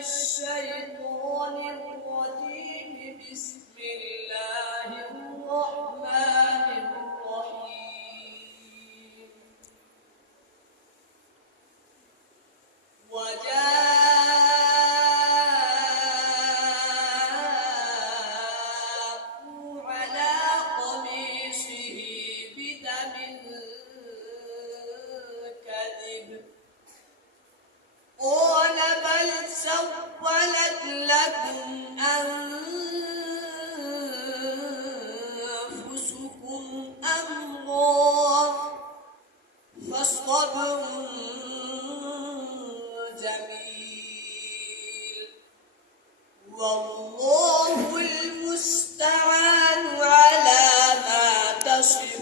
الشيطان الرجيم. بسم الله الرحمن الرحيم. وجاءوا على قميصه بدم كذب قال بل سولت لكم أنفسكم أمرا فصبر جميل والله المستعان على ما تصفون.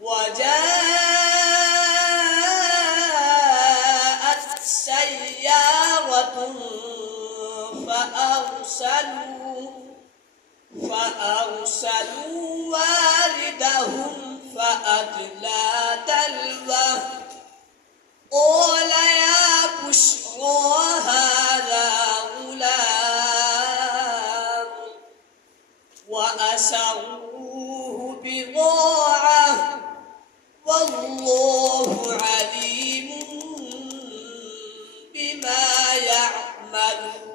وجاءت سيارة فأرسلوا واردهم فأدلى دلوه قال يا بشرى هذا غلام وأسروه بضاعة والله عليم بما يعملون.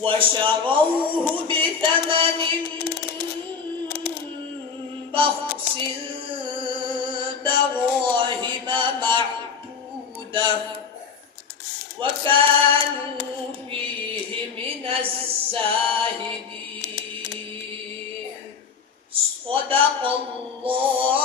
وشروه بثمن بخس دراهم معدودة وكانوا فيه من الزاهدين. صدق الله